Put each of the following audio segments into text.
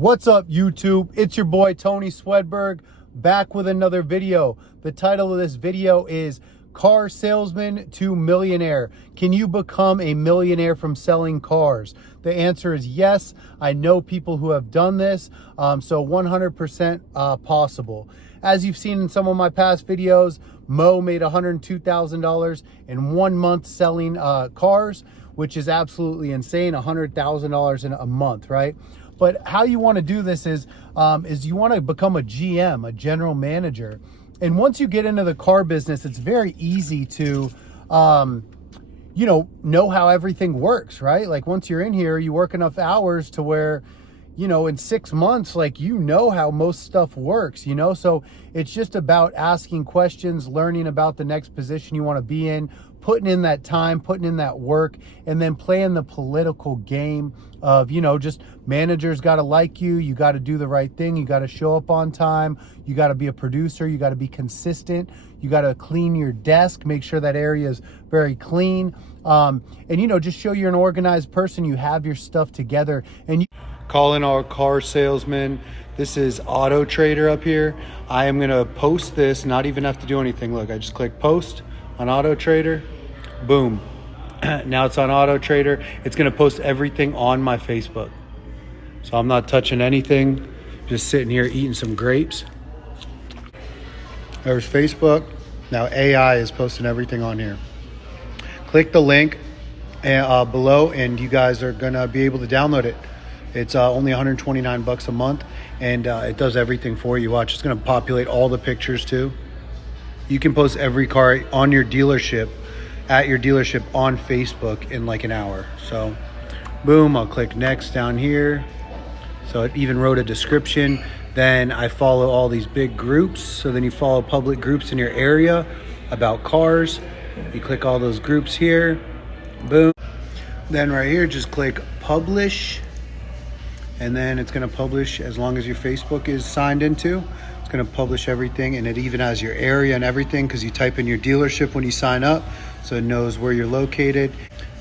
What's up, YouTube? It's your boy Tony Swedberg, back with another video. The title of this video is Car Salesman to Millionaire. Can you become a millionaire from selling cars? The answer is yes. I know people who have done this, so 100% possible. As you've seen in some of my past videos, Mo made $102,000 in 1 month selling cars, which is absolutely insane. $100,000 in a month, right? But how you want to do this is you want to become a GM, a general manager. And once you get into the car business, it's very easy to, know how everything works, right? Like once you're in here, you work enough hours to where, in 6 months, how most stuff works, So it's just about asking questions, learning about the next position you want to be in, putting in that time, putting in that work, and then playing the political game of, just managers got to like you. You got to do the right thing. You got to show up on time. You got to be a producer. You got to be consistent. You got to clean your desk, make sure that area is very clean. And, just show you're an organized person. You have your stuff together. And calling our car salesman. This is Auto Trader up here. I am going to post this, not even have to do anything. Look, I just click post on Auto Trader. Boom. Now it's on Auto Trader. It's going to post everything on my Facebook. So I'm not touching anything. Just sitting here eating some grapes. There's Facebook. Now AI is posting everything on here. Click the link below and you guys are going to be able to download it. It's only $129 a month, and it does everything for you. Watch, it's going to populate all the pictures too. You can post every car on your dealership, at your dealership on Facebook in like an hour. So boom, I'll click next down here. So it even wrote a description. Then I follow all these big groups. So then you follow public groups in your area about cars. You click all those groups here. Boom. Then right here, just click publish. And then it's going to publish as long as your Facebook is signed into. It's going to publish everything, and it even has your area and everything because you type in your dealership when you sign up, so it knows where you're located.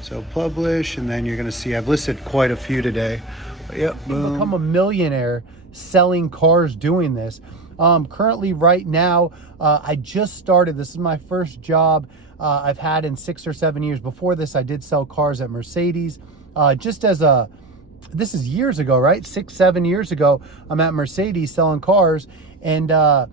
So publish, and then you're going to see I've listed quite a few today. But yep, boom. Become a millionaire selling cars doing this. Currently, right now, I just started. This is my first job I've had in 6 or 7 years. Before this, I did sell cars at Mercedes, just as a. This is years ago, right? 6, 7 years ago, I'm at Mercedes selling cars, and I'm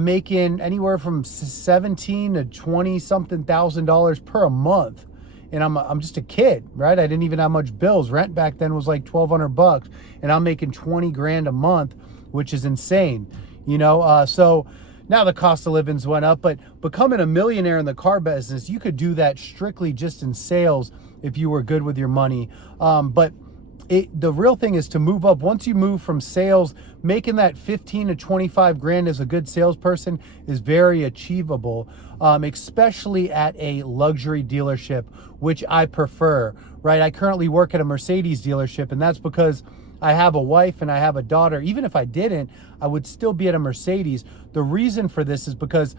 making anywhere from 17 to 20 something $1,000 per month. And I'm just a kid, right? I didn't even have much bills. Rent back then was like $1,200, and I'm making 20 grand a month, which is insane, So now the cost of living's went up, but becoming a millionaire in the car business, you could do that strictly just in sales if you were good with your money. But the real thing is to move up. Once you move from sales, making that 15 to 25 grand as a good salesperson is very achievable, especially at a luxury dealership, which I prefer, right? I currently work at a Mercedes dealership, and that's because I have a wife and I have a daughter. Even if I didn't, I would still be at a Mercedes. The reason for this is because,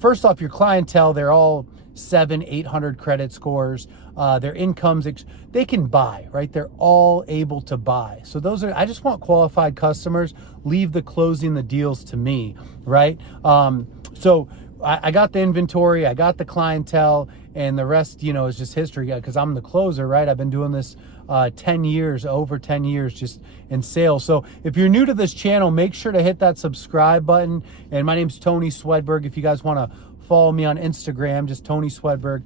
first off, your clientele, they're all 700, 800 credit scores. Their incomes, they can buy, right? They're all able to buy. So I just want qualified customers. Leave the closing the deals to me, right? So I got the inventory, I got the clientele, and the rest, is just history because I'm the closer, right? I've been doing this 10 years, over 10 years just in sales. So if you're new to this channel, make sure to hit that subscribe button. And my name's Tony Swedberg. If you guys want to follow me on Instagram, just Tony Swedberg.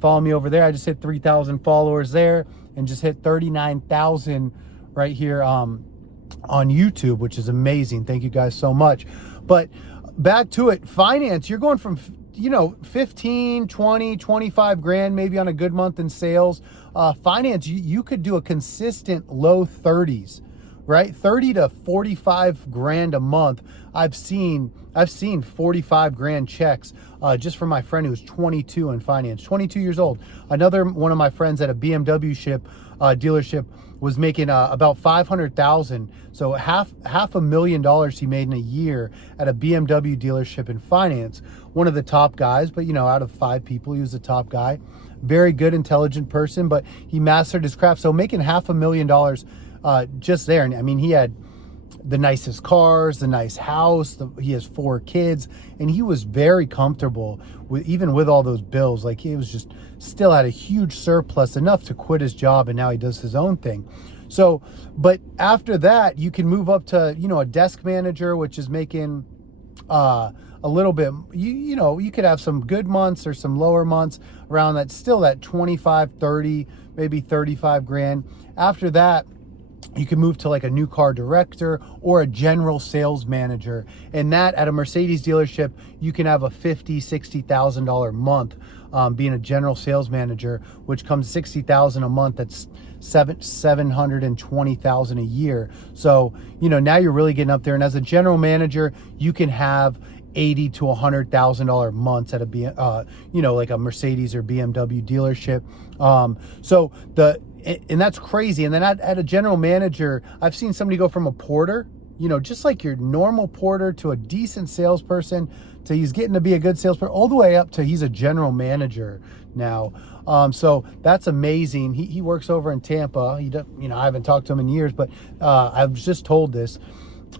Follow me over there. I just hit 3,000 followers there and just hit 39,000 right here on YouTube, which is amazing. Thank you guys so much. But back to it, finance, you're going from 15, 20, 25 grand maybe on a good month in sales. Finance, you could do a consistent low 30s, right? 30 to 45 grand a month. I've seen 45 grand checks just from my friend who's 22 in finance, 22 years old. Another one of my friends at a BMW dealership was making about 500,000. So half $500,000 he made in a year at a BMW dealership in finance. One of the top guys, but out of 5 people, he was the top guy. Very good, intelligent person, but he mastered his craft. So making $500,000 just there. And I mean, he had the nicest cars, the nice house, he has 4 kids, and he was very comfortable with, even with all those bills. Like, he was just still had a huge surplus, enough to quit his job, and now he does his own thing. So, but after that, you can move up to, you know, a desk manager, which is making a little bit, you know, you could have some good months or some lower months around that, still that 25, 30, maybe 35 grand. After that, you can move to like a new car director or a general sales manager. And that, at a Mercedes dealership, you can have a $50,000, $60,000 month being a general sales manager, which comes $60,000 a month. That's $720,000 a year. So, you know, now you're really getting up there. And as a general manager, you can have $80,000 to $100,000 months at a you know, like a Mercedes or BMW dealership. And that's crazy. And then at a general manager, I've seen somebody go from a porter, you know, just like your normal porter, to a decent salesperson, to he's getting to be a good salesperson, all the way up to he's a general manager now. So that's amazing. He works over in Tampa. You know, I haven't talked to him in years, but I was just told this.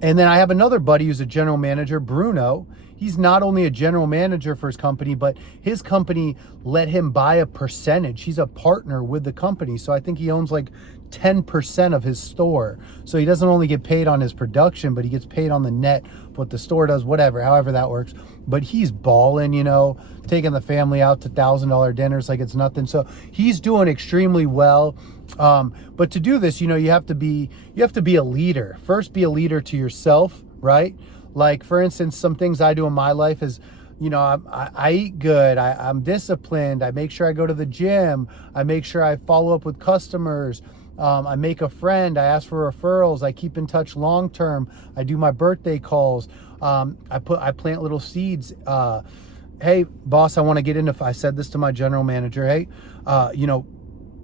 And then I have another buddy who's a general manager, Bruno. He's not only a general manager for his company, but his company let him buy a percentage. He's a partner with the company. So I think he owns like 10% of his store. So he doesn't only get paid on his production, but he gets paid on the net, what the store does, whatever, however that works. But he's balling, you know, taking the family out to $1,000 dinners like it's nothing. So he's doing extremely well. But to do this, you know, you have to be a leader. First, be a leader to yourself, right? Like, for instance, some things I do in my life is, you know, I eat good. I'm disciplined. I make sure I go to the gym. I make sure I follow up with customers. I make a friend. I ask for referrals. I keep in touch long term. I do my birthday calls. I plant little seeds. Hey, boss, I want to get into. I said this to my general manager. Hey, you know,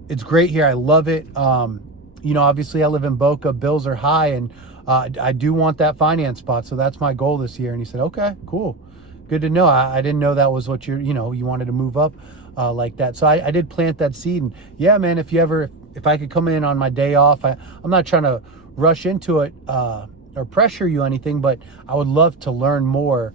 it's great here. I love it. You know, obviously I live in Boca. Bills are high, and I do want that finance spot. So that's my goal this year. And he said, okay, cool. Good to know. I didn't know that was what you wanted to move up like that. So I did plant that seed. And yeah, man, if I could come in on my day off, I'm not trying to rush into it or pressure you anything, but I would love to learn more.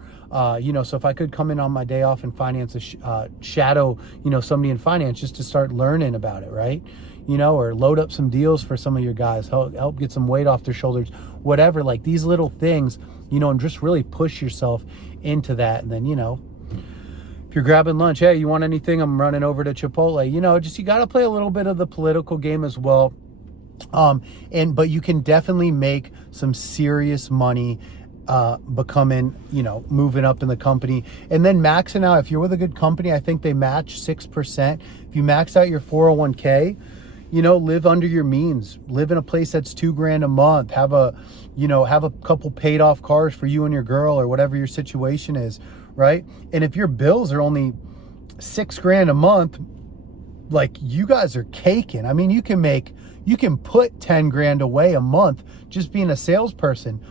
You know, so if I could come in on my day off and finance a shadow, you know, somebody in finance, just to start learning about it, right? You know, or load up some deals for some of your guys, help get some weight off their shoulders, whatever, like these little things, you know, and just really push yourself into that. And then, you know, if you're grabbing lunch, hey, you want anything? I'm running over to Chipotle. You know, just, you got to play a little bit of the political game as well. But you can definitely make some serious money becoming, you know, moving up in the company, and then maxing out. If you're with a good company, I think they match 6%. If you max out your 401k, you know, live under your means, live in a place that's $2,000 a month, have a couple paid off cars for you and your girl, or whatever your situation is, right? And if your bills are only $6,000 a month, like, you guys are caking. I mean, you can put $10,000 away a month just being a salesperson.